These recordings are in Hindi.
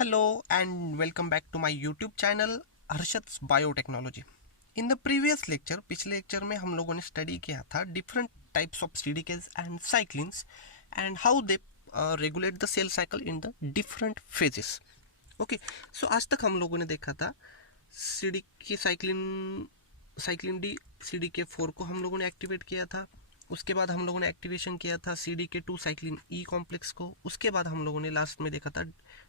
Hello and welcome back to my YouTube channel Harshad's biotechnology. In the previous lecture पिछले लेक्चर में हम लोगों ने स्टडी किया था different types of CDKs and cyclins and how they regulate the cell cycle in the different phases. Okay, so आज तक हम लोगों ने देखा था सीडीके साइक्लिन डी सीडीके 4 को हम लोगों ने एक्टिवेट किया था। उसके बाद हम लोगों ने एक्टिवेशन किया था CDK2 साइक्लिन ई कॉम्प्लेक्स को। उसके बाद हम लोगों ने लास्ट में देखा था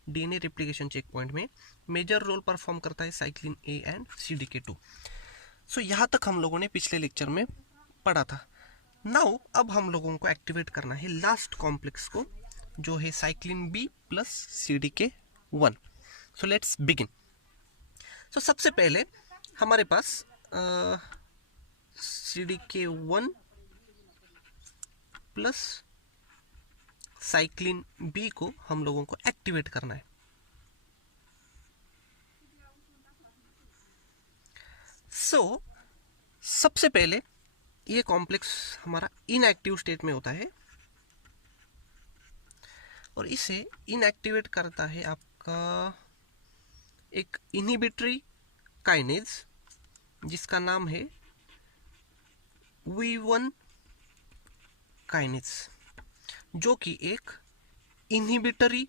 DNA रेप्लिकेशन चेक पॉइंट में मेजर रोल परफॉर्म करता है साइक्लिन ए एंड CDK2। सो यहाँ तक हम लोगों ने पिछले लेक्चर में पढ़ा था। नाउ अब हम लोगों को एक्टिवेट करना है लास्ट कॉम्प्लेक्स को, जो है cyclin B plus CDK1। So let's begin. So सबसे पहले हमारे पास CDK1 प्लस साइक्लिन बी को हम लोगों को एक्टिवेट करना है। सो सबसे पहले ये कॉम्प्लेक्स हमारा इनएक्टिव स्टेट में होता है और इसे इनएक्टिवेट करता है आपका एक इनहिबिटरी काइनेज जिसका नाम है V1 काइनेज, जो कि एक इनहिबिटरी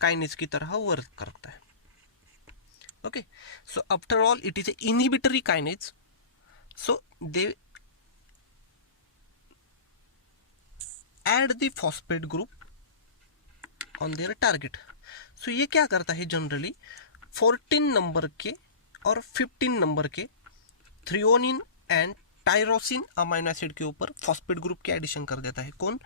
काइनेज की तरह वर्क करता है। Okay, so after all it is a inhibitory kinase, so they add the phosphate group on their target. So ये क्या करता है, जनरली 14 नंबर के और 15 नंबर के threonine and tyrosine amino acid के ऊपर फॉस्फेट ग्रुप के एडिशन कर देता है। कौन?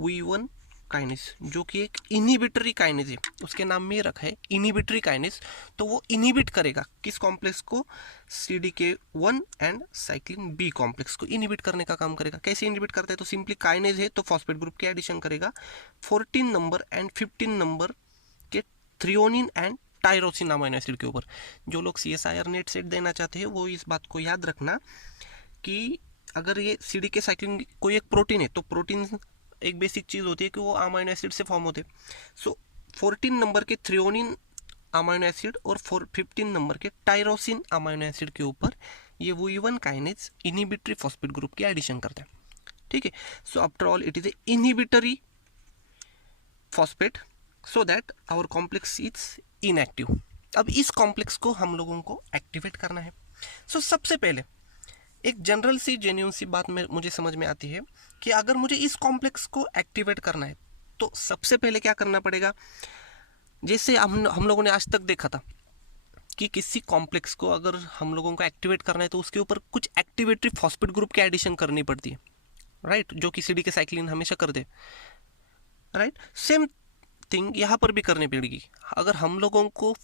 V1 काइनेज, जो कि एक इनहिबिटरी काइनेज है। उसके नाम में रखा है इनहिबिटरी काइनेज। तो वो इनहिबिट करेगा किस कॉम्प्लेक्स को? CDK1 and cyclin B complex को इनहिबिट करने का काम करेगा। कैसे इनहिबिट करता है? तो सिंपली काइनेज है तो फॉस्फेट ग्रुप के एडिशन करेगा 14 नंबर एंड 15 नंबर के threonine and tyrosine amino acid के ऊपर। जो लोग CSIR नेट सेट देना चाहते हैं वो इस बात को याद रखना कि अगर ये CDK साइक्लिन कोई एक प्रोटीन है तो प्रोटीन एक बेसिक चीज़ होती है कि वो अमाइनो एसिड से फॉर्म होते हैं। सो 14 नंबर के थ्रियोनिन अमाइनो एसिड और 15 नंबर के टायरोसिन अमाइनो एसिड के ऊपर ये V1 kinase inhibitory phosphate group की एडिशन करता है। ठीक है, so after all it is a inhibitory phosphate, so that our complex is inactive. अब इस कॉम्प्लेक्स को हम लोगों को एक्टिवेट करना है। सो सबसे पहले एक जनरल सी जेन्युइन सी बात में मुझे समझ में आती है कि अगर मुझे इस कॉम्प्लेक्स को एक्टिवेट करना है तो सबसे पहले क्या करना पड़ेगा। जैसे हम लोगों ने आज तक देखा था कि किसी कॉम्प्लेक्स को अगर हम लोगों को एक्टिवेट करना है तो उसके ऊपर कुछ एक्टिवेटरी फॉस्फेट ग्रुप की एडिशन करनी पड़ती है, राइट, जो कि CDK साइक्लिन हमेशा कर दे, राइट। सेम थिंग यहाँ पर भी करनी पड़ेगी। अगर हम लोगों को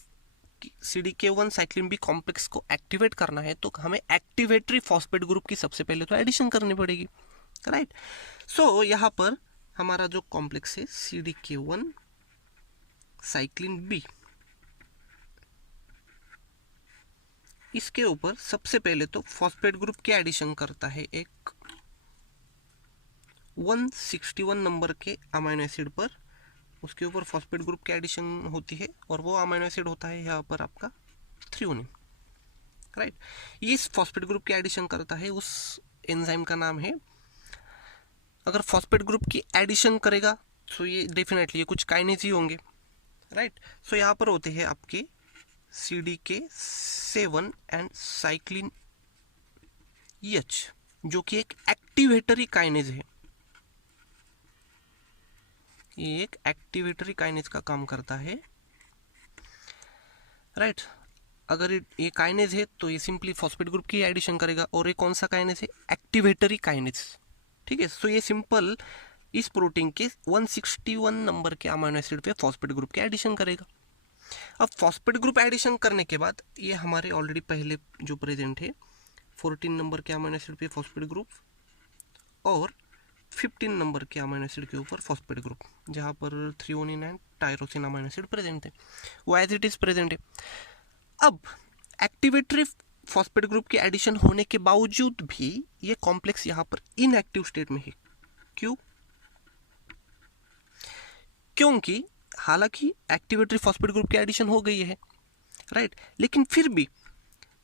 CDK1 साइक्लिन बी कॉम्प्लेक्स को एक्टिवेट करना है तो हमें एक्टिवेटरी फॉस्फेट ग्रुप की सबसे पहले तो एडिशन करनी पड़ेगी, राइट। सो यहाँ पर हमारा जो कॉम्प्लेक्स है CDK1 साइक्लिन बी, इसके ऊपर सबसे पहले तो फॉस्फेट ग्रुप की एडिशन करता है एक 161 नंबर के अमाइनो एसिड पर। उसके ऊपर फॉस्फेट ग्रुप की एडिशन होती है और वो अमाइनो एसिड होता है यहाँ पर आपका थ्रियोनिन, राइट। ये इस फॉस्फेट ग्रुप की एडिशन करता है, उस एंजाइम का नाम है। अगर फॉस्फेट ग्रुप की एडिशन करेगा तो ये डेफिनेटली ये कुछ काइनेज ही होंगे, राइट। सो यहाँ पर होते हैं आपके CDK7 एंड साइक्लिन EH, जो कि एक एक्टिवेटरी काइनेज है। ये एक एक्टिवेटरी काइनेज का काम करता है, राइट। अगर ये काइनेज है तो ये सिंपली फॉस्फेट ग्रुप की एडिशन करेगा। और ये कौन सा काइनेज है? एक्टिवेटरी काइनेज, ठीक है। सो ये सिंपल इस प्रोटीन के 161 नंबर के अमाइनो एसिड पे फॉस्फेट ग्रुप के एडिशन करेगा। अब फॉस्फेट ग्रुप एडिशन करने के बाद ये हमारे ऑलरेडी पहले जो प्रेजेंट है 14 नंबर के अमाइनो एसिड पे फॉस्फेट ग्रुप और 15 नंबर के अमाइनो एसिड के ऊपर फॉस्फेट ग्रुप, जहाँ पर threonine and tyrosine amino acid present है, वो एज इट इज प्रेजेंट है। अब एक्टिवेटरी फॉस्फेट ग्रुप के एडिशन होने के बावजूद भी ये कॉम्प्लेक्स यहाँ पर इनएक्टिव स्टेट में है। क्यों? क्योंकि हालांकि एक्टिवेटरी फॉस्फेट ग्रुप की एडिशन हो गई है, राइट, लेकिन फिर भी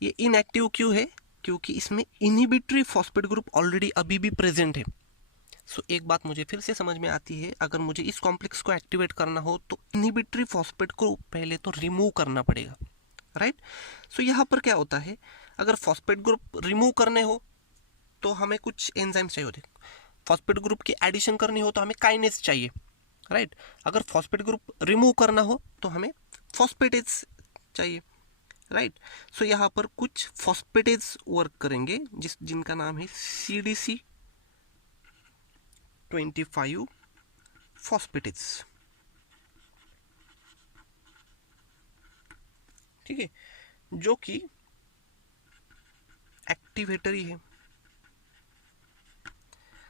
ये इनएक्टिव क्यों है? क्योंकि इसमें इनहिबिटरी फॉस्फेट ग्रुप ऑलरेडी अभी भी प्रेजेंट है। सो एक बात मुझे फिर से समझ में आती है, अगर मुझे इस कॉम्प्लेक्स को एक्टिवेट करना हो तो इनहिबिटरी फॉस्फेट को पहले तो रिमूव करना पड़ेगा, राइट। सो यहाँ पर क्या होता है, अगर फॉस्फेट ग्रुप रिमूव करने हो तो हमें कुछ एंजाइम चाहिए होते, फॉस्फेट ग्रुप की एडिशन करनी हो तो हमें काइनेज चाहिए, राइट। अगर फॉस्फेट ग्रुप रिमूव करना हो तो हमें फॉस्फेटेज चाहिए, राइट। सो यहाँ पर कुछ फॉस्फेटेज वर्क करेंगे जिनका नाम है CDC 25 फॉस्फेटेज, ठीक है, जो कि एक्टिवेटरी है,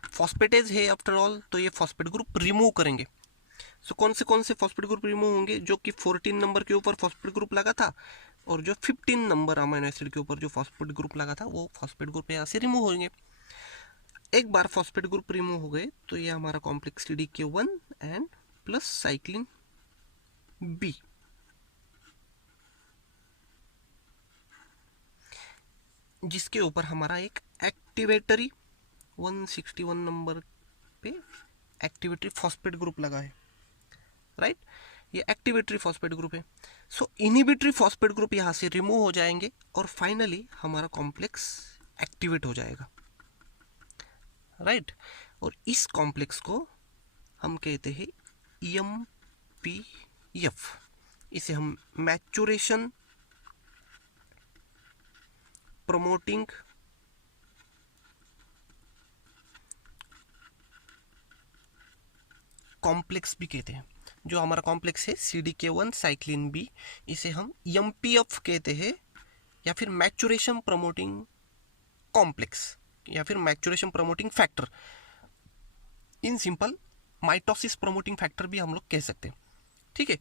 फॉस्फेटेज है आफ्टर ऑल, तो ये फॉस्फेट ग्रुप रिमूव करेंगे। सो कौन से फॉस्फेट ग्रुप रिमूव होंगे? जो कि 14 नंबर के ऊपर फॉस्फेट ग्रुप लगा था और जो 15 नंबर अमीनो एसिड के ऊपर जो फॉस्फेट ग्रुप लगा था वो फॉस्फेट ग्रुप यहाँ से रिमूव होंगे। एक बार फॉस्फेट ग्रुप रिमूव हो गए तो ये हमारा complex CDK1 and plus cyclin B, जिसके ऊपर हमारा एक एक्टिवेटरी 161 नंबर पे एक्टिवेटरी फॉस्फेट ग्रुप लगा है, राइट। ये एक्टिवेटरी फॉस्फेट ग्रुप है। सो इनहिबिटरी फॉस्फेट ग्रुप यहाँ से रिमूव हो जाएंगे और फाइनली हमारा कॉम्प्लेक्स एक्टिवेट हो जाएगा, राइट। और इस कॉम्प्लेक्स को हम कहते हैं EMPF। इसे हम मैचुरेशन प्रमोटिंग कॉम्प्लेक्स भी कहते हैं। जो हमारा कॉम्प्लेक्स है CDK1 साइक्लिन B, इसे हम MPF कहते हैं, या फिर मैचुरेशन प्रमोटिंग कॉम्प्लेक्स, या फिर maturation promoting factor, in simple mitosis promoting factor भी हम लोग कह सकते हैं, ठीक है।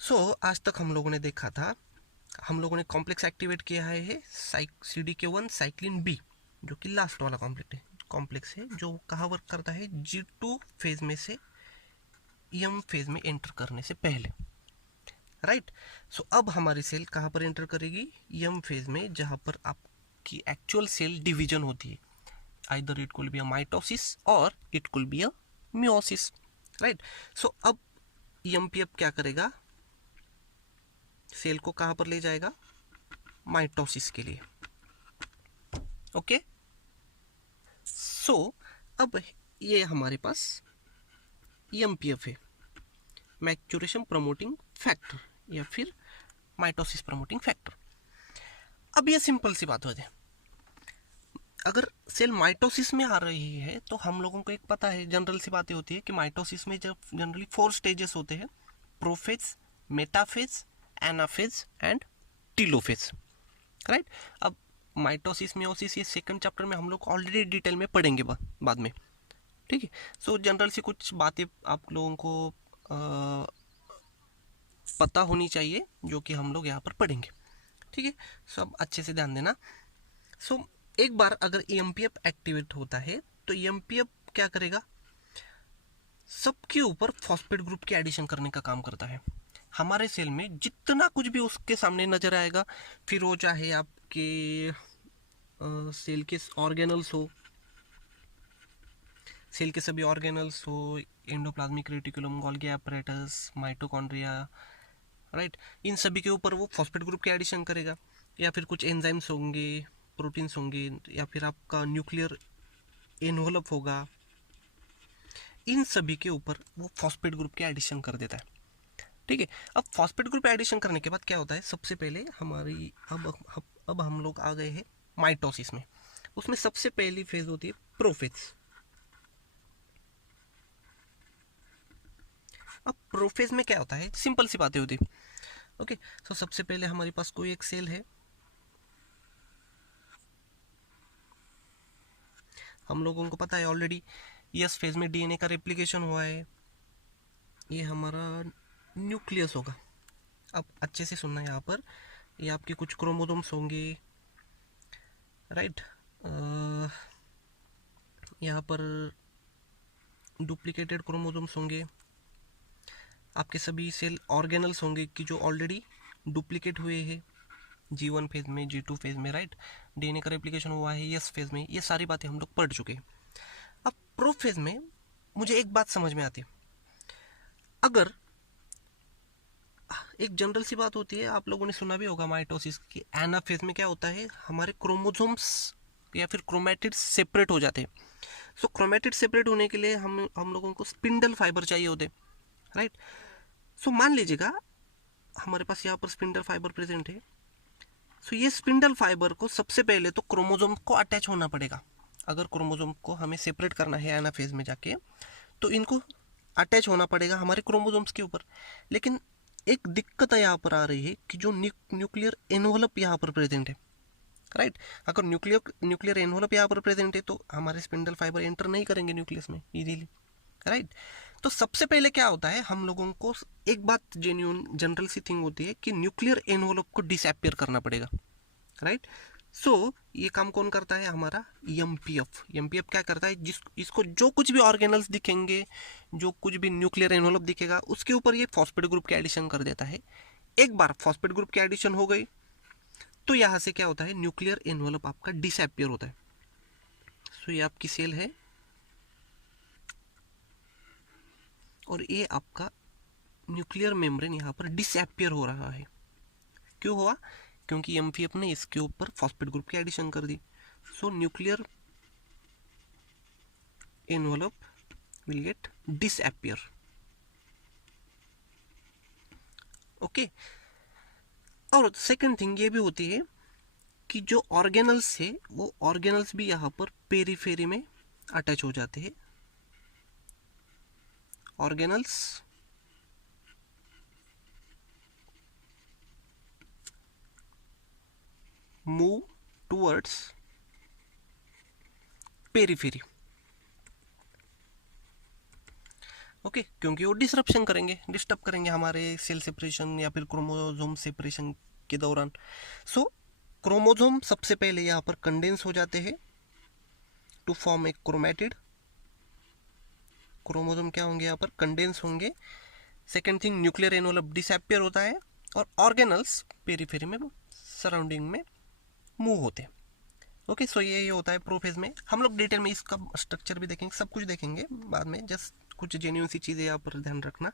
सो आज तक हम लोगों ने देखा था, हम लोगों ने कॉम्प्लेक्स एक्टिवेट किया है CDK1 साइक्लिन B, जो कि लास्ट वाला कॉम्प्लेक्स है जो कहाँ वर्क करता है? G2 फेज में से EM फेज में एंटर करने से पहले, राइट। सो अब हमारी सेल कहाँ पर एंटर करेगी? EM फेज में, जहाँ पर आपकी एक्चुअल सेल डिवीजन होती है। either it could be a mitosis or it could be a meiosis, right। so अब EMPF क्या करेगा? सेल को कहां पर ले जाएगा? माइटोसिस के लिए, ओके। सो अब ये हमारे पास EMPF है, मैच्योरेशन प्रमोटिंग फैक्टर या फिर माइटोसिस प्रमोटिंग फैक्टर। अब ये सिंपल सी बात हो जाए, अगर सेल माइटोसिस में आ रही है तो हम लोगों को एक पता है, जनरल सी बातें होती है कि माइटोसिस में जब जनरली 4 स्टेजेस होते हैं, prophase, metaphase, anaphase and telophase, right. अब माइटोसिस मियोसिस ये सेकंड चैप्टर में हम लोग ऑलरेडी डिटेल में पढ़ेंगे बाद में, ठीक है। सो जनरल सी कुछ बातें आप लोगों को पता होनी चाहिए जो कि हम लोग यहाँ पर पढ़ेंगे, ठीक है। सो अब अच्छे से ध्यान देना। सो एक बार अगर EMPF एक्टिवेट होता है तो EMPF क्या करेगा? सबके ऊपर फॉस्फेट ग्रुप की एडिशन करने का काम करता है। हमारे सेल में जितना कुछ भी उसके सामने नजर आएगा, फिर वो चाहे आपके सेल के ऑर्गेनल्स हो, सेल के सभी ऑर्गेनल्स हो, endoplasmic reticulum, Golgi apparatus, mitochondria, right, इन सभी के ऊपर वो फॉस्फेट ग्रुप की एडिशन करेगा। या फिर कुछ एंजाइम्स होंगे, प्रोटीन्स होंगे, या फिर आपका न्यूक्लियर एनवलप होगा, इन सभी के ऊपर वो फॉस्फेट ग्रुप की एडिशन कर देता है, ठीक है। अब फॉस्फेट ग्रुप एडिशन करने के बाद क्या होता है? सबसे पहले हमारी अब हम लोग आ गए हैं माइटोसिस में। उसमें सबसे पहली फेज होती है प्रोफेज। अब प्रोफेज में क्या होता है? सिंपल सी बातें होती है, ओके। सो सबसे पहले हमारे पास कोई एक सेल है, हम लोगों को पता है ऑलरेडी यस फेज में DNA का रेप्लिकेशन हुआ है, ये हमारा न्यूक्लियस होगा। अब अच्छे से सुनना, यहाँ पर ये आपके कुछ क्रोमोसोम्स होंगे, राइट। यहाँ पर डुप्लीकेटेड क्रोमोसोम्स होंगे, आपके सभी सेल ऑर्गेनल्स होंगे कि जो ऑलरेडी डुप्लीकेट हुए हैं G1 फेज में, G2 फेज में, राइट। DNA का रेप्लिकेशन हुआ है S फेज में, ये सारी बातें हम लोग पढ़ चुके हैं। अब प्रो फेज में मुझे एक बात समझ में आती है, अगर एक जनरल सी बात होती है, आप लोगों ने सुना भी होगा माइटोसिस की, एनाफेज में क्या होता है, हमारे क्रोमोसोम्स या फिर क्रोमेटिड सेपरेट हो जाते हैं। सो क्रोमेटिड सेपरेट होने के लिए हम लोगों को स्पिंडल फाइबर चाहिए होते, राइट। सो मान लीजिएगा हमारे पास यहाँ पर स्पिंडल फाइबर प्रेजेंट है। सो ये स्पिंडल फाइबर को सबसे पहले तो क्रोमोसोम को अटैच होना पड़ेगा। अगर क्रोमोसोम को हमें सेपरेट करना है एनाफेज में जाके, तो इनको अटैच होना पड़ेगा हमारे क्रोमोसोम्स के ऊपर। लेकिन एक दिक्कत यहाँ पर आ रही है कि जो न्यूक्लियर एनवलप यहाँ पर प्रेजेंट है, राइट। अगर न्यूक्लियर एनवलप यहाँ पर प्रेजेंट है तो हमारे स्पिंडल फाइबर एंटर नहीं करेंगे न्यूक्लियस में इजीली, राइट। तो सबसे पहले क्या होता है, हम लोगों को एक बात जेन्यून जनरल सी थिंग होती है कि न्यूक्लियर एनवलप को डिसअपियर करना पड़ेगा, राइट। सो ये काम कौन करता है, हमारा एमपीएफ क्या करता है, इसको जो कुछ भी ऑर्गेनल्स दिखेंगे, जो कुछ भी न्यूक्लियर एनवलप दिखेगा, उसके ऊपर ये फॉस्फेट ग्रुप के एडिशन कर देता है। एक बार फॉस्फेट ग्रुप की एडिशन हो गई तो यहाँ से क्या होता है, न्यूक्लियर एनवलप आपका डिसअपियर होता है। सो ये आपकी सेल है और ये आपका न्यूक्लियर मेम्ब्रेन यहाँ पर डिसअपियर हो रहा है। क्यों हुआ, क्योंकि एमपीएफ ने इसके ऊपर फॉस्फेट ग्रुप की एडिशन कर दी। So nuclear envelope will get disappear, okay. और सेकंड थिंग ये भी होती है कि जो ऑर्गेनल्स है वो ऑर्गेनल्स भी यहाँ पर पेरीफेरी में अटैच हो जाते हैं। Organelles move towards periphery, okay. क्योंकि वो डिसरप्शन करेंगे, डिस्टर्ब करेंगे हमारे सेल सेपरेशन या फिर क्रोमोसोम सेपरेशन के दौरान। सो क्रोमोसोम सबसे पहले यहाँ पर कंडेंस हो जाते हैं to form a chromatid. Chromosome क्या होंगे, यहाँ पर कंडेंस होंगे। Second thing, nuclear envelope disappear होता है और ऑर्गेनल्स पेरीफेरी में सराउंडिंग में मूव होते हैं, ओके। सो ये होता है प्रोफेज में। हम लोग डिटेल में इसका स्ट्रक्चर भी देखेंगे, सब कुछ देखेंगे बाद में, जस्ट कुछ जेन्यून सी चीज़ें यहाँ पर ध्यान रखना।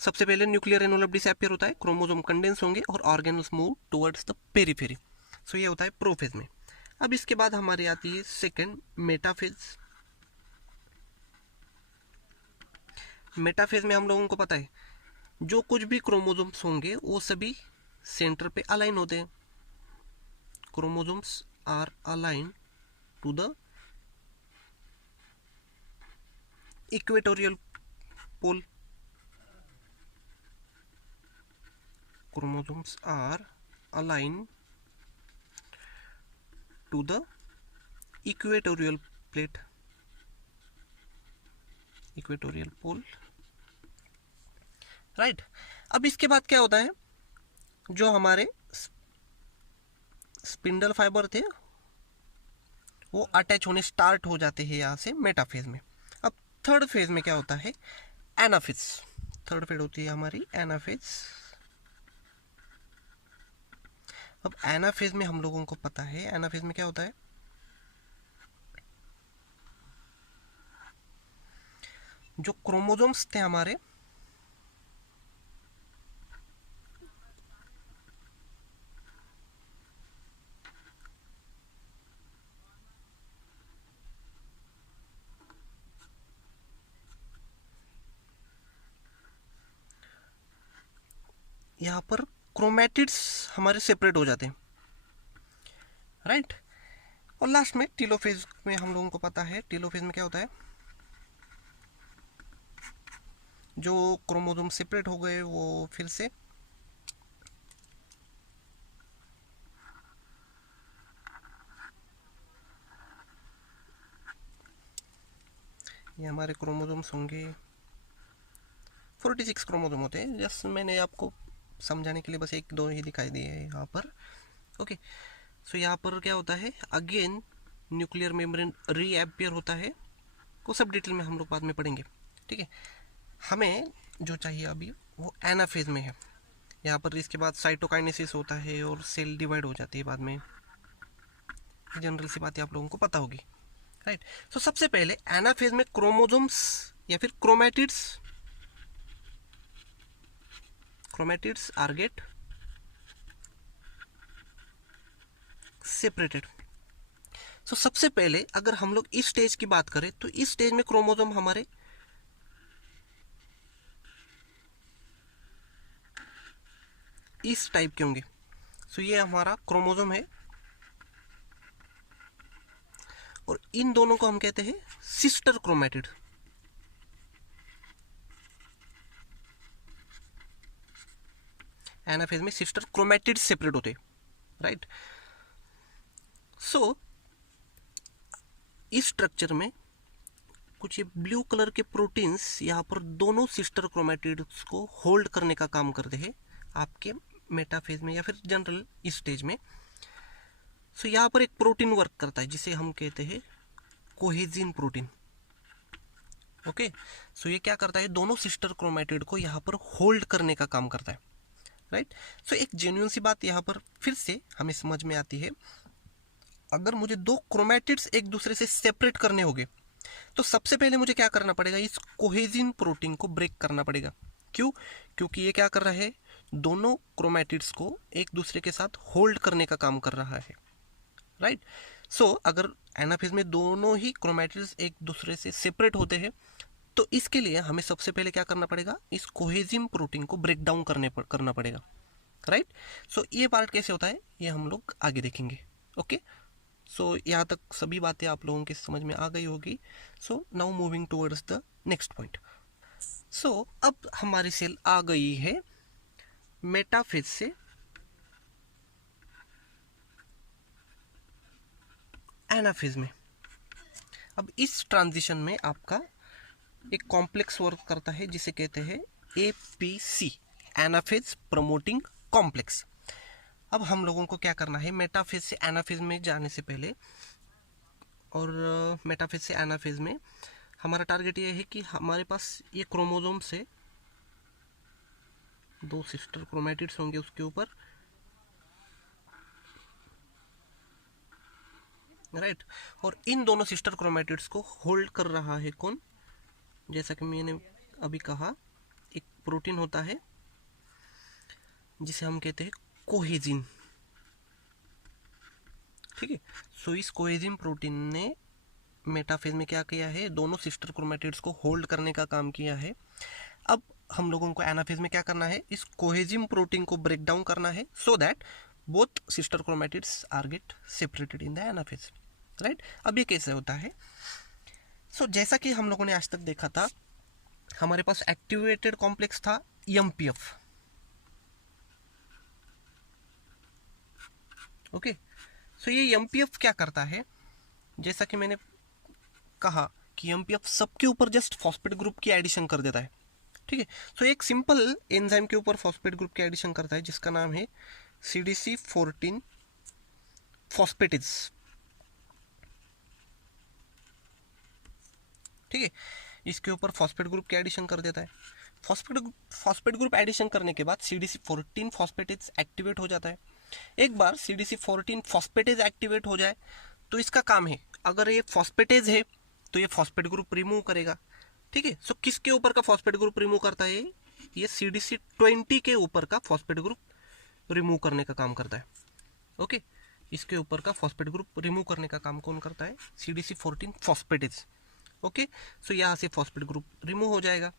सबसे पहले न्यूक्लियर एनवलप डिसअपियर होता है, क्रोमोसोम कंडेंस होंगे और organelles move towards the periphery. So ये होता है प्रोफेज में। अब इसके बाद हमारी आती है सेकेंड, मेटाफेज। मेटाफेज में हम लोगों को पता है जो कुछ भी क्रोमोसोम्स होंगे वो सभी सेंटर पे अलाइन होते हैं। Chromosomes are align to the equatorial pole. chromosomes are aligned to the equatorial plate, equatorial pole, right. अब इसके बाद क्या होता है, जो हमारे स्पिंडल फाइबर थे वो अटैच होने स्टार्ट हो जाते हैं यहाँ से मेटाफेज में। अब थर्ड फेज में क्या होता है, एनाफेज। थर्ड फेज होती है हमारी एनाफेज। अब एनाफेज में हम लोगों को पता है, एनाफेज में क्या होता है, जो क्रोमोसोम्स थे हमारे यहाँ पर क्रोमेटिड्स हमारे सेपरेट हो जाते हैं, राइट। और लास्ट में टीलोफेज में हम लोगों को पता है, टीलोफेज में क्या होता है, जो क्रोमोसोम सेपरेट हो गए वो फिर से ये हमारे क्रोमोसोम्स होंगे 46 क्रोमोसोम होते हैं। जस्ट मैंने आपको समझाने के लिए बस एक दो ही दिखाई दिए हैं यहाँ पर, ओके। सो यहाँ पर क्या होता है, अगेन न्यूक्लियर मेम्ब्रेन रीअपियर होता है, वो सब डिटेल में हम लोग बाद में पढ़ेंगे, ठीक है। हमें जो चाहिए अभी वो एनाफेज में है। यहाँ पर इसके बाद साइटोकाइनेसिस होता है और सेल डिवाइड हो जाती है बाद में, जनरल सी बातें आप लोगों को पता होगी, राइट। सो सबसे पहले एनाफेज में क्रोमोसोम्स या फिर क्रोमैटिड्स आर गेट सेपरेटेड। सो सबसे पहले अगर हम लोग इस स्टेज की बात करें तो इस स्टेज में क्रोमोसोम हमारे इस टाइप के होंगे। सो ये हमारा क्रोमोसोम है और इन दोनों को हम कहते हैं सिस्टर क्रोमैटिड। एनाफेज में सिस्टर क्रोमैटिड सेपरेट होते, राइट। सो इस स्ट्रक्चर में कुछ ये ब्लू कलर के प्रोटीन्स यहाँ पर दोनों सिस्टर क्रोमैटिड्स को होल्ड करने का काम करते हैं आपके मेटाफेज में या फिर जनरल इस स्टेज में। सो यहाँ पर एक प्रोटीन वर्क करता है जिसे हम कहते हैं कोहेजिन प्रोटीन। ओके, सो ये क्या करता है, दोनों सिस्टर क्रोमैटिड को यहाँ पर होल्ड करने का काम करता है, राइट। सो एक जेन्युइन सी बात यहाँ पर फिर से हमें समझ में आती है, अगर मुझे दो क्रोमैटिड्स एक दूसरे से सेपरेट करने होंगे तो सबसे पहले मुझे क्या करना पड़ेगा, इस कोहेजिन प्रोटीन को ब्रेक करना पड़ेगा। क्यों? क्योंकि ये क्या कर रहा है, दोनों क्रोमैटिड्स को एक दूसरे के साथ होल्ड करने का काम कर रहा है, राइट। सो अगर एनाफेज में दोनों ही क्रोमैटिड्स एक दूसरे से सेपरेट होते हैं तो इसके लिए हमें सबसे पहले क्या करना पड़ेगा, इस कोहेजिन प्रोटीन को ब्रेक डाउन करना पड़ेगा, राइट। सो ये पार्ट कैसे होता है ये हम लोग आगे देखेंगे। ओके, सो यहाँ तक सभी बातें आप लोगों के समझ में आ गई होगी। So now moving towards the next point. So अब हमारी सेल आ गई है मेटाफेज से एनाफेज में। अब इस ट्रांजिशन में आपका एक कॉम्प्लेक्स वर्क करता है जिसे कहते हैं APC, एनाफेज प्रमोटिंग कॉम्प्लेक्स। अब हम लोगों को क्या करना है, मेटाफेज से एनाफेज में जाने से पहले और मेटाफेज से एनाफेज में हमारा टारगेट ये है कि हमारे पास ये क्रोमोसोम से दो सिस्टर क्रोमैटिड्स होंगे उसके ऊपर, राइट। और इन दोनों सिस्टर क्रोमैटिड्स को होल्ड कर रहा है कौन, जैसा कि मैंने अभी कहा, एक प्रोटीन होता है जिसे हम कहते हैं कोहेजिन, ठीक है। सो इस कोहेजिन प्रोटीन ने मेटाफेज में क्या किया है, दोनों सिस्टर क्रोमैटिड्स को होल्ड करने का काम किया है। अब हम लोगों को एनाफेज में क्या करना है, इस कोहेजिन प्रोटीन को ब्रेक डाउन करना है so that both sister chromatids are get separated in the anaphase, right. अब ये कैसे होता है, सो जैसा कि हम लोगों ने आज तक देखा था, हमारे पास एक्टिवेटेड कॉम्प्लेक्स था MPF, ओके। सो ये MPF क्या करता है, जैसा कि मैंने कहा कि MPF सबके ऊपर जस्ट फॉस्फेट ग्रुप की एडिशन कर देता है, ठीक है। सो एक सिंपल एंजाइम के ऊपर फॉस्फेट ग्रुप की एडिशन करता है जिसका नाम है CDC14 फॉस्फेटेज, ठीक है। इसके ऊपर फॉस्फेट ग्रुप की एडिशन कर देता है। फॉस्फेट ग्रुप एडिशन करने के बाद CDC14 फॉस्फेटेज एक्टिवेट हो जाता है। एक बार CDC14 फॉस्फेटेज एक्टिवेट हो जाए तो इसका काम है, अगर ये फॉस्फेटेज है तो ये फॉस्फेट ग्रुप रिमूव करेगा, ठीक है। सो किसके ऊपर का फॉस्फेट ग्रुप रिमूव करता है, ये CDC20 के ऊपर का फॉस्फेट ग्रुप रिमूव करने का काम करता है, ओके। इसके ऊपर का फॉस्फेट ग्रुप रिमूव करने का काम कौन करता है, CDC14 फॉस्फेटेज, ओके। सो यहाँ से फॉस्फेट ग्रुप रिमूव हो जाएगा,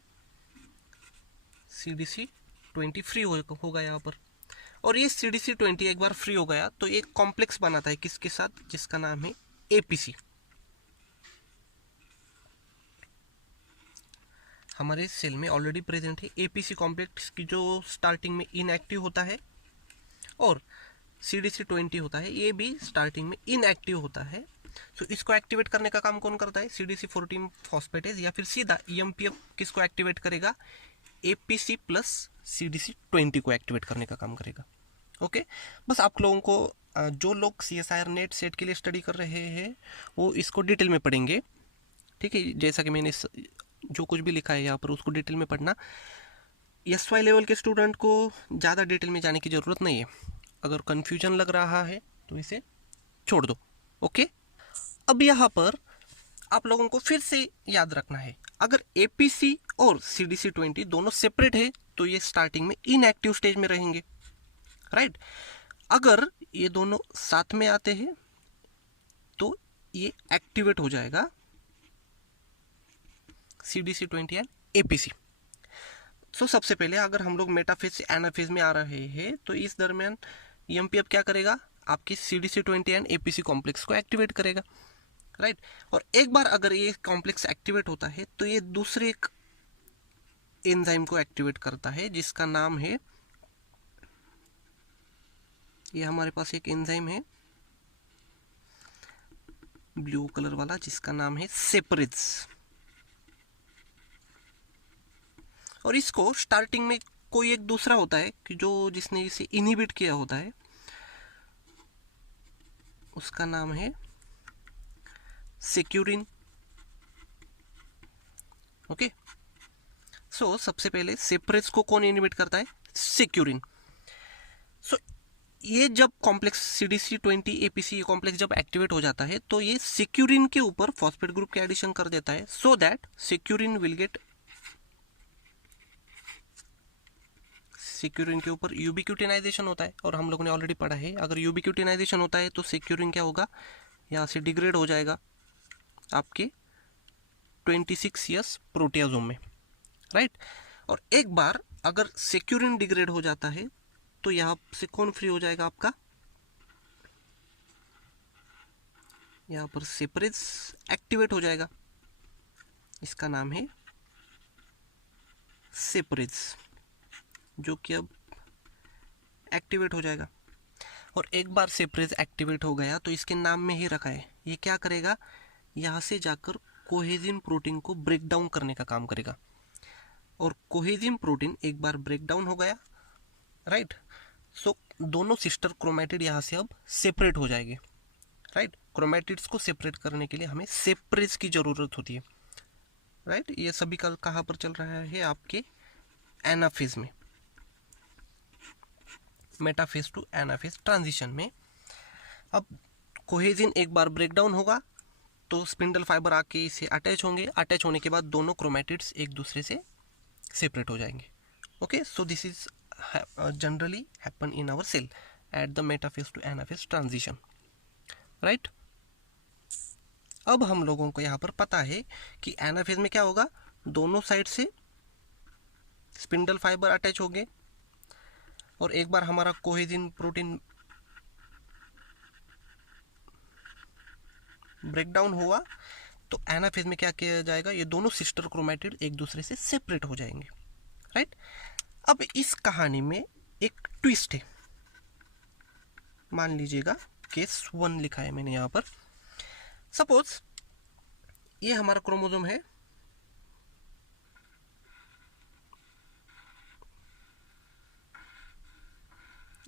CDC20 फ्री होगा यहाँ पर। और ये CDC20 एक बार फ्री हो गया तो एक कॉम्प्लेक्स बनाता है किसके साथ, जिसका नाम है APC। हमारे सेल में ऑलरेडी प्रेजेंट है APC कॉम्प्लेक्स की, जो स्टार्टिंग में इनएक्टिव होता है, और CDC20 होता है, ये भी स्टार्टिंग में इनएक्टिव होता है। सो इसको एक्टिवेट करने का काम कौन करता है, CDC14 फॉस्फेटेज, या फिर सीधा MPF किसको एक्टिवेट करेगा, APC प्लस CDC20 को एक्टिवेट करने का काम करेगा, ओके। बस आप लोगों को जो लोग CSIR नेट सेट के लिए स्टडी कर रहे हैं वो इसको डिटेल में पढ़ेंगे, ठीक है। जैसा कि मैंने जो कुछ भी लिखा है यहाँ पर उसको डिटेल में पढ़ना। SY लेवल के स्टूडेंट को ज़्यादा डिटेल में जाने की ज़रूरत नहीं है, अगर कन्फ्यूजन लग रहा है तो इसे छोड़ दो। ओके, अब यहाँ पर आप लोगों को फिर से याद रखना है, अगर APC और CDC20 दोनों सेपरेट है तो ये स्टार्टिंग में इनएक्टिव स्टेज में रहेंगे, राइट। अगर ये दोनों साथ में आते हैं तो ये एक्टिवेट हो जाएगा CDC20 एंड APC। सो सबसे पहले अगर हम लोग मेटाफेज से एनाफेज में आ रहे हैं तो इस दरमियान EMP अब क्या करेगा, आपकी CDC20 एंड APC कॉम्प्लेक्स को एक्टिवेट करेगा, राइट। और एक बार अगर ये कॉम्प्लेक्स एक्टिवेट होता है तो ये दूसरे एक एंजाइम को एक्टिवेट करता है जिसका नाम है, ये हमारे पास एक एंजाइम है ब्लू कलर वाला जिसका नाम है सेपरेज। और इसको स्टार्टिंग में कोई एक दूसरा होता है कि जिसने इसे इनहिबिट किया होता है, उसका नाम है सेक्यूरिन। ओके, सो सबसे पहले सेपरेज को कौन इनहिबिट करता है, सेक्यूरिन। सो ये जब कॉम्प्लेक्स CDC20 APC कॉम्प्लेक्स जब एक्टिवेट हो जाता है तो ये सेक्यूरिन के ऊपर फॉस्फेट ग्रुप के एडिशन कर देता है, सो दैट सेक्यूरिन विल गेट, सेक्यूरिन के ऊपर यूबिक्यूटिनाइजेशन होता है। और हम लोगों ने ऑलरेडी पढ़ा है, अगर यूबिक्यूटिनाइजेशन होता है तो सेक्यूरिन क्या होगा, यहाँ से डिग्रेड हो जाएगा आपके 26S प्रोटियाजोम में, राइट। और एक बार अगर सेक्यूरिन डिग्रेड हो जाता है तो यहाँ से कौन फ्री हो जाएगा आपका, यहाँ पर सेपरेज एक्टिवेट हो जाएगा, इसका नाम है सेपरेज, जो कि अब एक्टिवेट हो जाएगा। और एक बार सेपरेज एक्टिवेट हो गया तो इसके नाम में ही रखा है, ये क्या करेगा, यहाँ से जाकर कोहेजिन प्रोटीन को ब्रेक डाउन करने का काम करेगा। और कोहेजिन प्रोटीन एक बार ब्रेक डाउन हो गया, राइट, सो दोनों सिस्टर क्रोमैटिड यहाँ से अब सेपरेट हो जाएंगे, राइट। क्रोमैटिड्स को सेपरेट करने के लिए हमें सेपरेज की ज़रूरत होती है, राइट। ये सभी कल कहाँ पर चल रहा है, आपके एनाफेज में, मेटाफेज टू एनाफेज ट्रांजिशन में। अब कोहेजिन एक बार ब्रेक डाउन होगा तो स्पिंडल फाइबर आके इसे अटैच होंगे, अटैच होने के बाद दोनों क्रोमैटिड्स एक दूसरे से सेपरेट हो जाएंगे। Okay, so this is generally happen in our cell at the metaphase to anaphase transition, right. अब हम लोगों को यहाँ पर पता है कि एनाफेज में क्या होगा, दोनों साइड से स्पिंडल फाइबर अटैच होंगे और एक बार हमारा कोहेजिन प्रोटीन ब्रेकडाउन हुआ तो एनाफेज में क्या किया जाएगा, ये दोनों सिस्टर क्रोमैटिड एक दूसरे से सेपरेट हो जाएंगे, राइट। अब इस कहानी में एक ट्विस्ट है, मान लीजिएगा केस 1 लिखा है मैंने यहाँ पर। सपोज ये हमारा क्रोमोसोम है,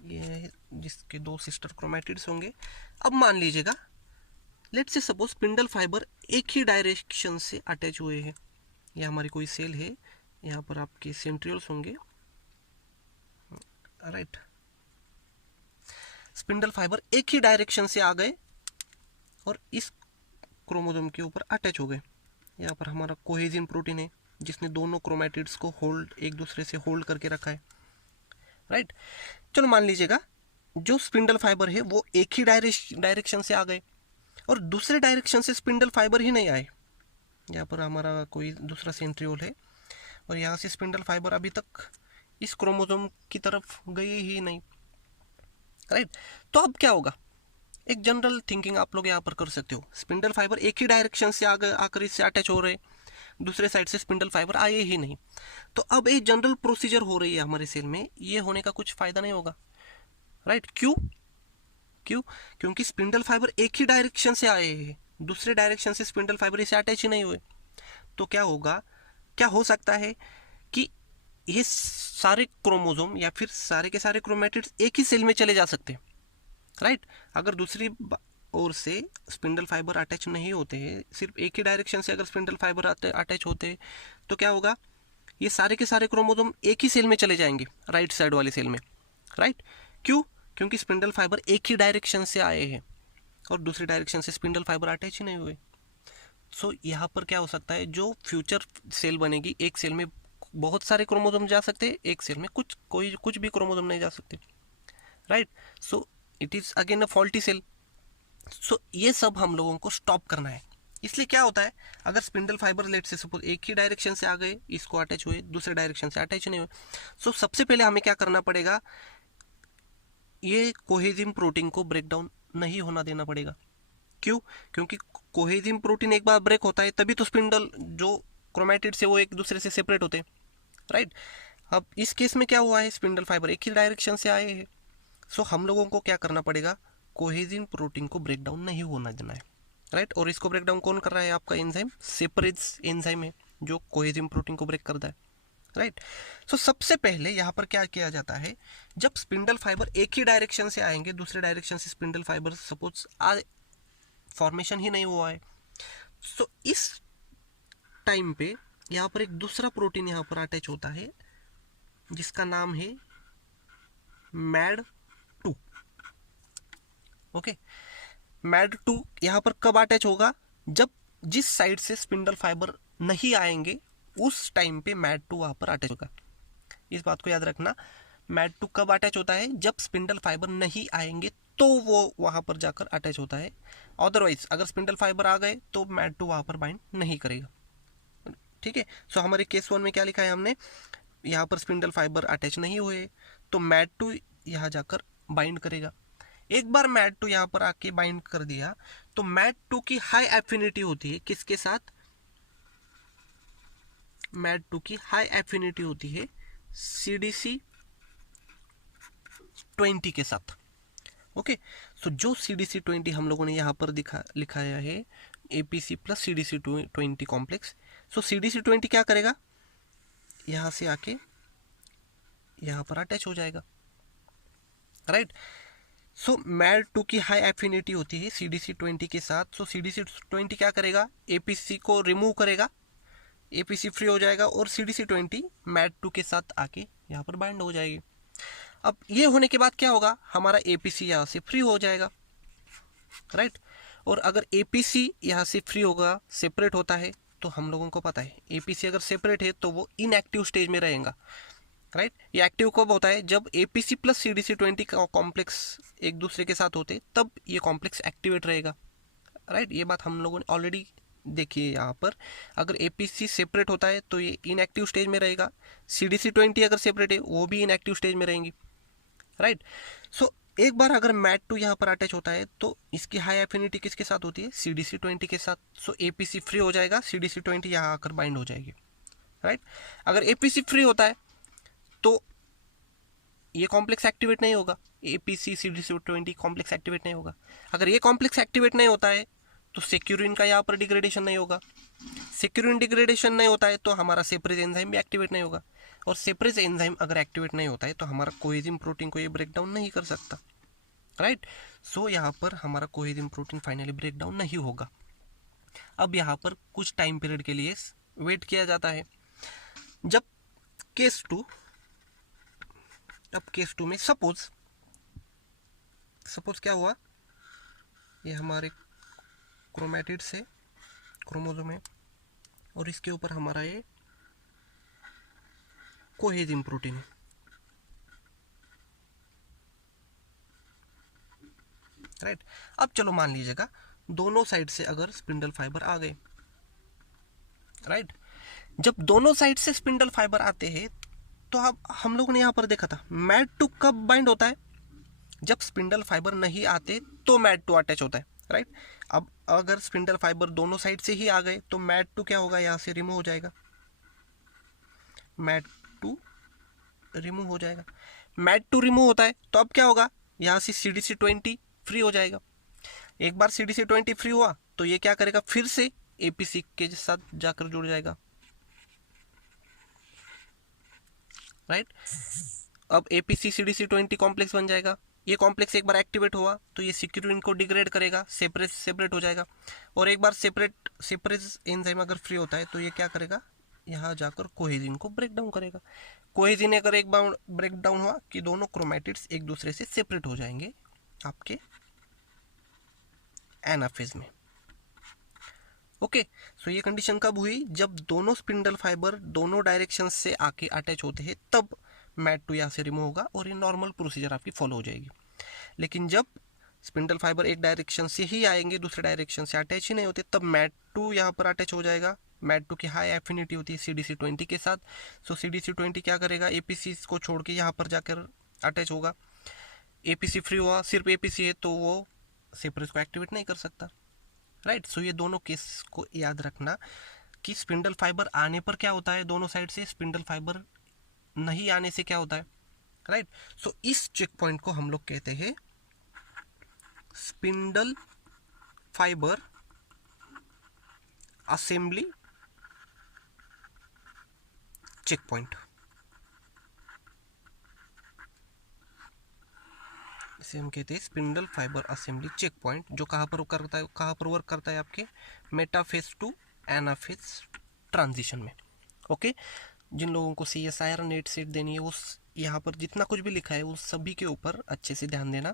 ये जिसके 2 सिस्टर क्रोमैटिड्स होंगे। अब मान लीजिएगा let's say suppose spindle fibre एक ही डायरेक्शन से अटैच हुए हैं, ये हमारी कोई सेल है, यहाँ पर आपके सेंट्रियोल्स होंगे, राइट। स्पिंडल फाइबर एक ही डायरेक्शन से आ गए और इस क्रोमोसोम के ऊपर अटैच हो गए। यहाँ पर हमारा कोहेजिन प्रोटीन है जिसने दोनों क्रोमैटिड्स को एक दूसरे से होल्ड करके रखा है, राइट। चलो मान लीजिएगा जो स्पिंडल फाइबर है वो एक ही डायरेक्शन से आ गए और दूसरे डायरेक्शन से स्पिंडल फाइबर ही नहीं आए। यहाँ पर हमारा कोई दूसरा सेंट्रियोल है और यहाँ से स्पिंडल फाइबर अभी तक इस क्रोमोसोम की तरफ गए ही नहीं, राइट। तो अब क्या होगा, एक जनरल थिंकिंग आप लोग यहाँ पर कर सकते हो, स्पिंडल फाइबर एक ही डायरेक्शन से आकर इससे अटैच हो रहे, दूसरे साइड से स्पिंडल फाइबर आए ही नहीं, तो अब एक जनरल प्रोसीजर हो रही है हमारे सेल में, ये होने का कुछ फायदा नहीं होगा, राइट। क्यों, क्योंकि स्पिंडल फाइबर एक ही डायरेक्शन से आए हैं, दूसरे डायरेक्शन से स्पिंडल फाइबर इसे अटैच ही नहीं हुए। तो क्या होगा, क्या हो सकता है कि ये सारे क्रोमोसोम या फिर सारे के सारे क्रोमैटिड्स एक ही सेल में चले जा सकते हैं, राइट। अगर दूसरी ओर से स्पिंडल फाइबर अटैच नहीं होते हैं, सिर्फ एक ही डायरेक्शन से अगर स्पिंडल फाइबर अटैच होते हैं तो क्या होगा, ये सारे के सारे क्रोमोसोम एक ही सेल में चले जाएंगे, राइट साइड वाले सेल में, राइट। क्यों? क्योंकि स्पिंडल फाइबर एक ही डायरेक्शन से आए हैं और दूसरी डायरेक्शन से स्पिंडल फाइबर अटैच ही नहीं हुए। सो यहाँ पर क्या हो सकता है, जो फ्यूचर सेल बनेगी, एक सेल में बहुत सारे क्रोमोसोम जा सकते हैं, एक सेल में कुछ भी क्रोमोसोम नहीं जा सकते, right. So it is again a faulty cell. So ये सब हम लोगों को स्टॉप करना है। इसलिए क्या होता है, अगर स्पिंडल फाइबर लेट से सपोज एक ही डायरेक्शन से आ गए, इसको अटैच हुए, दूसरे डायरेक्शन से अटैच नहीं हुए, सो सबसे पहले हमें क्या करना पड़ेगा, ये कोहेजिम प्रोटीन को ब्रेक डाउन नहीं होना देना पड़ेगा। क्यों? क्योंकि कोहेजिम प्रोटीन एक बार ब्रेक होता है तभी तो स्पिंडल जो क्रोमैटिड से वो एक दूसरे से सेपरेट होते हैं, राइट। अब इस केस में क्या हुआ है, स्पिंडल फाइबर एक ही डायरेक्शन से आए हैं। सो हम लोगों को क्या करना पड़ेगा, कोहेजिन प्रोटीन को ब्रेक डाउन नहीं होना देना है, राइट। और इसको ब्रेक डाउन कौन कर रहा है, आपका एंजाइम सेपरेज एंजाइम है जो कोहेजिन प्रोटीन को ब्रेक करता है, राइट। सो सबसे पहले यहाँ पर क्या किया जाता है, जब स्पिंडल फाइबर एक ही डायरेक्शन से आएंगे, दूसरे डायरेक्शन से स्पिंडल फाइबर सपोज फॉर्मेशन ही नहीं हुआ है, सो इस टाइम पे यहाँ पर एक दूसरा प्रोटीन यहाँ पर अटैच होता है जिसका नाम है MAD2। ओके, MAD2 यहाँ पर कब अटैच होगा, जब जिस साइड से स्पिंडल फाइबर नहीं आएंगे उस टाइम पे MAD2 वहाँ पर अटैच होगा। इस बात को याद रखना, MAD2 कब अटैच होता है, जब स्पिंडल फाइबर नहीं आएंगे तो वो वहाँ पर जाकर अटैच होता है। अदरवाइज अगर स्पिंडल फाइबर आ गए तो MAD2 वहाँ पर बाइंड नहीं करेगा, ठीक है। सो हमारे केस 1 में क्या लिखा है हमने, यहाँ पर स्पिंडल फाइबर अटैच नहीं हुए तो MAD2 यहाँ जाकर बाइंड करेगा। एक बार MAD2 यहाँ पर आके बाइंड कर दिया तो MAD2 की हाई एफिनिटी होती है किसके साथ, MAD2 की हाई एफिनिटी होती है CDC20 के साथ। ओके, सो जो CDC20 हम लोगों ने यहाँ पर लिखाया है APC प्लस CDC20 कॉम्प्लेक्स। सो CDC20 क्या करेगा, यहाँ से आके यहाँ पर अटैच हो जाएगा, राइट। सो MAD2 की हाई एफिनिटी होती है CDC20 के साथ। सो CDC20 क्या करेगा, APC को रिमूव करेगा, APC फ्री हो जाएगा और CDC20 MAD2 के साथ आके यहाँ पर बाइंड हो जाएगी। अब ये होने के बाद क्या होगा, हमारा APC यहाँ से फ्री हो जाएगा, राइट। और अगर APC यहाँ से फ्री होगा, सेपरेट होता है, तो हम लोगों को पता है APC अगर सेपरेट है तो वो इनएक्टिव स्टेज में रहेगा, राइट। ये एक्टिव कब होता है, जब APC प्लस CDC20 का कॉम्प्लेक्स एक दूसरे के साथ होते तब ये कॉम्प्लेक्स एक्टिवेट रहेगा, राइट। ये बात हम लोगों ने ऑलरेडी देखी है। यहाँ पर अगर APC सेपरेट होता है तो ये इनएक्टिव स्टेज में रहेगा, CDC20 अगर सेपरेट है वो भी इनएक्टिव स्टेज में रहेंगी, राइट। सो एक बार अगर MAD2 यहाँ पर अटैच होता है तो इसकी हाई एफिनिटी किसके साथ होती है, CDC20 के साथ। सो APC फ्री हो जाएगा, CDC20 यहाँ आकर बाइंड हो जाएगी, राइट। अगर APC फ्री होता है तो ये कॉम्प्लेक्स एक्टिवेट नहीं होगा, APC CDC20 कॉम्प्लेक्स एक्टिवेट नहीं होगा। अगर ये कॉम्प्लेक्स एक्टिवेट नहीं होता है तो सेक्यूरिन का यहाँ पर डिग्रेडेशन नहीं होगा, सेक्यूरिन डिग्रेडेशन नहीं होता है तो हमारा सेपरेज एंजाइम भी एक्टिवेट नहीं होगा, और सेपरेज एंजाइम अगर एक्टिवेट नहीं होता है तो हमारा कोहेजिन प्रोटीन को ये ब्रेक डाउन नहीं कर सकता, राइट। सो यहाँ पर हमारा कोहेजिन प्रोटीन फाइनली ब्रेक डाउन नहीं होगा। अब यहाँ पर कुछ टाइम पीरियड के लिए वेट किया जाता है। जब केस 2 में सपोज क्या हुआ, ये हमारे क्रोमैटिड से क्रोमोसोम है और इसके ऊपर हमारा ये कोहेजिन प्रोटीन है, राइट। अब चलो मान लीजिएगा दोनों साइड से अगर स्पिंडल फाइबर आ गए, राइट। जब दोनों साइड से स्पिंडल फाइबर आते हैं तो अब हम लोगों ने यहाँ पर देखा था MAD2 कब बाइंड होता है, जब स्पिंडल फाइबर नहीं आते तो MAD2 अटैच होता है, राइट। अब अगर स्पिंडल फाइबर दोनों साइड से ही आ गए तो MAD2 क्या होगा, यहाँ से रिमूव हो जाएगा, MAD2 रिमूव हो जाएगा। MAD2 रिमूव होता है तो अब क्या होगा, यहाँ से CDC20 फ्री हो जाएगा। एक बार CDC20 फ्री हुआ तो ये क्या करेगा, फिर से APC के साथ जाकर जुड़ जाएगा, राइट। अब APC CDC20 कॉम्प्लेक्स बन जाएगा। ये कॉम्प्लेक्स एक बार एक्टिवेट हुआ तो ये सेक्यूरिन को डिग्रेड करेगा, सेपरेट हो जाएगा। और एक बार सेपरेज एंजाइम अगर फ्री होता है तो ये क्या करेगा, यहाँ जाकर कोहेजिन को ब्रेक डाउन करेगा। कोहेजिन अगर एक बार ब्रेक डाउन हुआ कि दोनों क्रोमेटिड्स एक दूसरे से सेपरेट हो जाएंगे आपके एनाफेज में। ओके, सो ये कंडीशन कब हुई? जब दोनों स्पिंडल फाइबर दोनों डायरेक्शन से आके अटैच होते हैं, तब मैट2 यहाँ से रिमूव होगा और ये नॉर्मल प्रोसीजर आपकी फॉलो हो जाएगी। लेकिन जब स्पिंडल फाइबर एक डायरेक्शन से ही आएंगे, दूसरे डायरेक्शन से अटैच ही नहीं होते, तब मैट2 यहाँ पर अटैच हो जाएगा। मैट2 की हाई एफिनिटी होती है CDC20 के साथ। सो CDC20 क्या करेगा? APC को छोड़ के यहाँ पर जाकर अटैच होगा। APC फ्री हुआ, सिर्फ APC है तो वो सेपरेस को एक्टिवेट नहीं कर सकता, राइट। सो ये दोनों केस को याद रखना कि स्पिंडल फाइबर आने पर क्या होता है दोनों साइड से, स्पिंडल फाइबर नहीं आने से क्या होता है, राइट। सो इस चेक पॉइंट को हम लोग कहते हैं spindle fibre assembly check point. इसे हम कहते हैं spindle fibre assembly check point, जो कहाँ पर करता है, कहाँ पर वर्क करता है? आपके मेटाफेज टू एनाफेज ट्रांजिशन में। ओके, जिन लोगों को CSIR नेट सेट देनी है, वो यहाँ पर जितना कुछ भी लिखा है वो सभी के ऊपर अच्छे से ध्यान देना।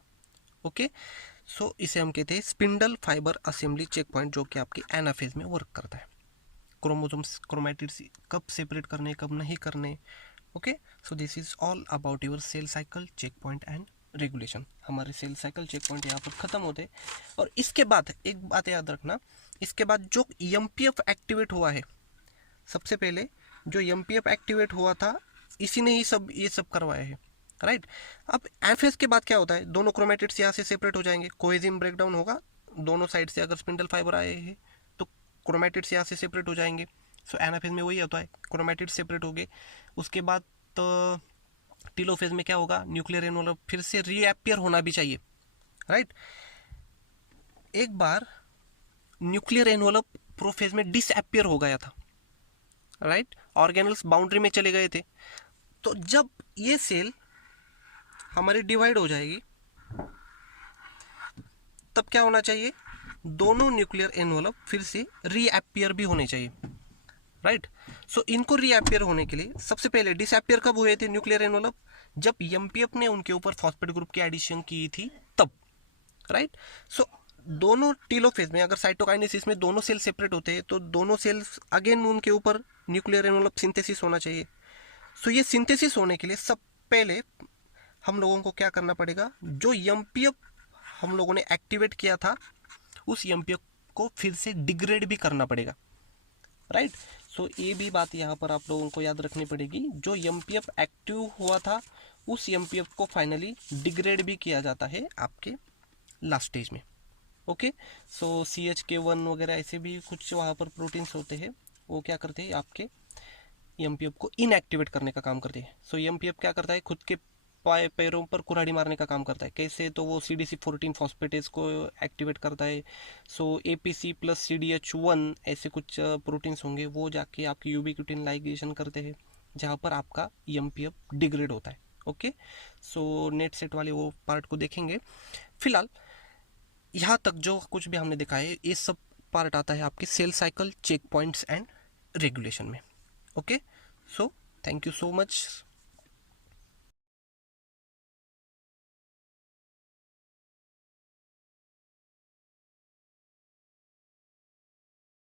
ओके, सो इसे हम कहते हैं spindle fibre assembly check point, जो कि आपके एनाफेज में वर्क करता है। क्रोमोसोम्स क्रोमैटिड्स कब सेपरेट करने, कब नहीं करने। Okay, so this is all about your cell cycle check point and regulation. हमारे सेल साइकिल चेक पॉइंट यहाँ पर ख़त्म होते हैं। और इसके बाद एक बात याद रखना, इसके बाद जो MPF एक्टिवेट हुआ है, सबसे पहले जो MPF एक्टिवेट हुआ था इसी ने ही ये सब करवाया है, राइट। अब एनाफेज के बाद क्या होता है? दोनों क्रोमेटिड्स यहाँ से सेपरेट हो जाएंगे, कोएंजाइम ब्रेकडाउन होगा दोनों साइड से। अगर स्पिंडल फाइबर आए हैं तो क्रोमेटिड्स यहाँ से सेपरेट हो जाएंगे। सो एनाफेज में वही होता है, क्रोमेटिड्स सेपरेट हो गए। उसके बाद तो टीलोफेज में क्या होगा? न्यूक्लियर एनवलप फिर से रीअपियर होना भी चाहिए, राइट। एक बार न्यूक्लियर एनवलप प्रोफेज में डिसअपियर हो गया था, राइट। ऑर्गेनल्स बाउंड्री में चले गए थे। तो जब ये सेल हमारी डिवाइड हो जाएगी, तब क्या होना चाहिए? दोनों न्यूक्लियर एनवलप फिर से रीअपियर भी होने चाहिए, राइट। सो इनको रीअपियर होने के लिए सबसे पहले डिसअपियर कब हुए थे न्यूक्लियर एनवलप? जब MPF ने उनके ऊपर फॉस्फेट ग्रुप की एडिशन की थी तब, राइट। सो दोनों टीलोफेज में अगर साइटोकाइनेसिस में दोनों सेल सेपरेट होते हैं, तो दोनों सेल्स अगेन उनके ऊपर न्यूक्लियर एनवलप सिंथेसिस होना चाहिए। सो ये सिंथेसिस होने के लिए सब पहले हम लोगों को क्या करना पड़ेगा? जो MPF हम लोगों ने एक्टिवेट किया था, उस MPF को फिर से डिग्रेड भी करना पड़ेगा, राइट। सो ये भी बात यहाँ पर आप लोगों को याद रखनी पड़ेगी। जो MPF एक्टिव हुआ था, उस MPF को फाइनली डिग्रेड भी किया जाता है आपके लास्ट स्टेज में। ओके, सो CHK1 वगैरह ऐसे भी कुछ वहाँ पर प्रोटीन्स होते हैं, वो क्या करते हैं? आपके MPF को इनएक्टिवेट करने का काम करते हैं। सो MPF क्या करता है? खुद के पैरों पर कुल्हाड़ी मारने का काम करता है। कैसे? तो वो CDC14 फॉस्फेटेज को एक्टिवेट करता है। सो APC प्लस CDH1 ऐसे कुछ प्रोटीन्स होंगे, वो जाके आपकी यूबिक्विटिन लाइगेशन करते हैं, जहाँ पर आपका MPF डिग्रेड होता है। ओके, सो नेट सेट वाले वो पार्ट को देखेंगे। फिलहाल यहाँ तक जो कुछ भी हमने दिखाया है, ये सब पार्ट आता है आपके cell cycle check points and regulation में। Okay, so thank you so much.